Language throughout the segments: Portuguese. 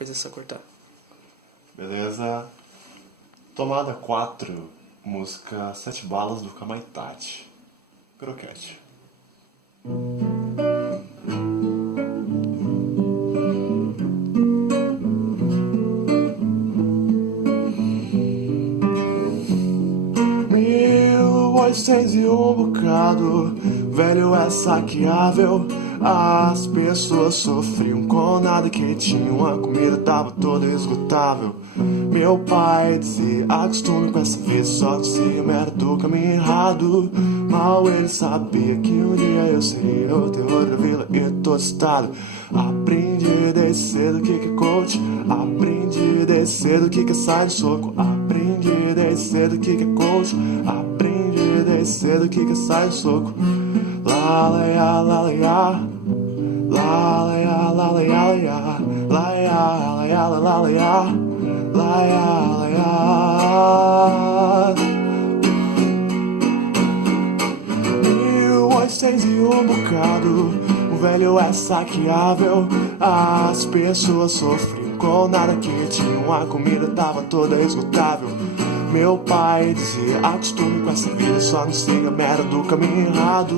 Depois é só cortar. Beleza? Tomada 4, música 7 Balas do Kamaitachi. Croquete. Seis e um bocado, velho é saqueável. As pessoas sofriam com nada que tinham, a comida tava toda esgotável. Meu pai dizia, acostume com essa vida, só dizia merda do caminho errado. Mal ele sabia que um dia eu seria o terror da vila e de todo estado. Aprendi desde cedo que é coach, aprendi desde cedo que é sai de soco, aprendi desde cedo que é coach, aprendi desde cedo que sai de soco. La la ya la la ya, la la ya la la ya la ya, la ya la ya la la ya, la ya la ya. 1800 e um bocado, o velho é saqueável. As pessoas sofriam com nada que tinham, a comida tava toda esgotável. Meu pai dizia, acostume com essa vida, só não siga merda do caminho errado.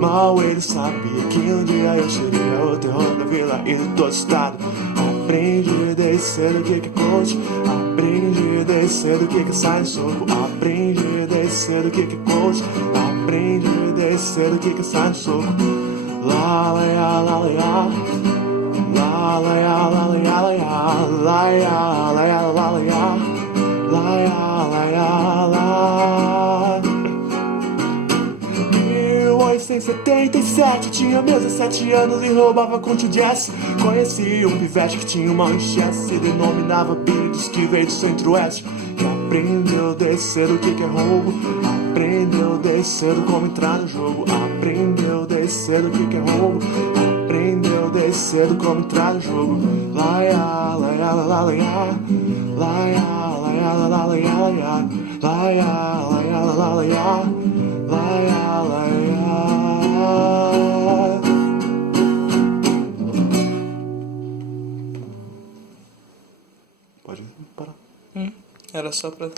Mal ele sabia que um dia eu seria o terror da vila e de todo estado. Aprendi desde cedo que é coach, aprendi desde cedo que é sai de soco, aprendi desde cedo que é coach, aprendi desde cedo que sai de soco. La la ya la la ya, la la ya la la ya la ya, la ya la ya la la ya, la ya la ya la. 1877, tinha meus 17 anos e roubava com tio Jesse. Conheci um pivete que tinha uma Winchester, se denominava Billy, diz que veio do centro-oeste. Que aprendeu desde cedo o que é roubo, aprendeu desde cedo como entrar no jogo, aprendeu desde cedo o que é roubo, aprendeu desde cedo como entrar no jogo. La ya la ya la la ya, la ya la ya la la ya, la ya la ya la la ya, la ya la ya. Pode parar. Era só pra